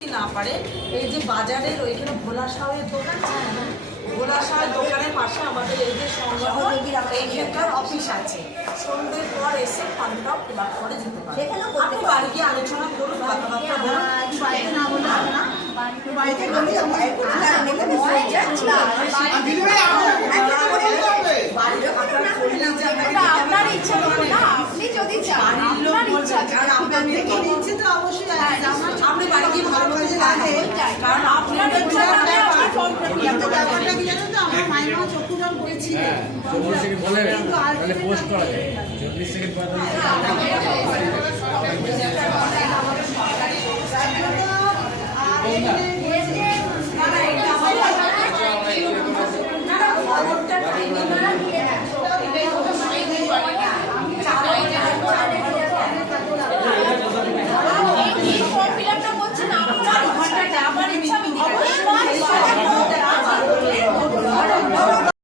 না পারে। এই যে বাজারের ওইখানে ভোলা সাহের দোকান আছে না? ভোলা সাহের দোকানের পাশে আমাদের এই যে সংগঠন এইখানকার অফিস আছে। সন্ধ্যের পর এসে করে যেতে পারে। আপনি। বাড়ি গিয়ে আলোচনা করুন কথাবার্তা বলুন। বাড়িতে না বাড়িতে গেলে হয়ে আপনার ইচ্ছা না। আপনি যদি চান আপনার ইচ্ছা ইচ্ছে তো অবশ্যই আছে আপনি বাড়ি গিয়ে ওইটাই। কারণ আপনার ইচ্ছা মতো আপনি ফর্মটা আমার মাইমা। চব্বিশ সেকেন্ড বলে তাহলে পোস্ট করা যায় চব্বিশ সেকেন্ড পর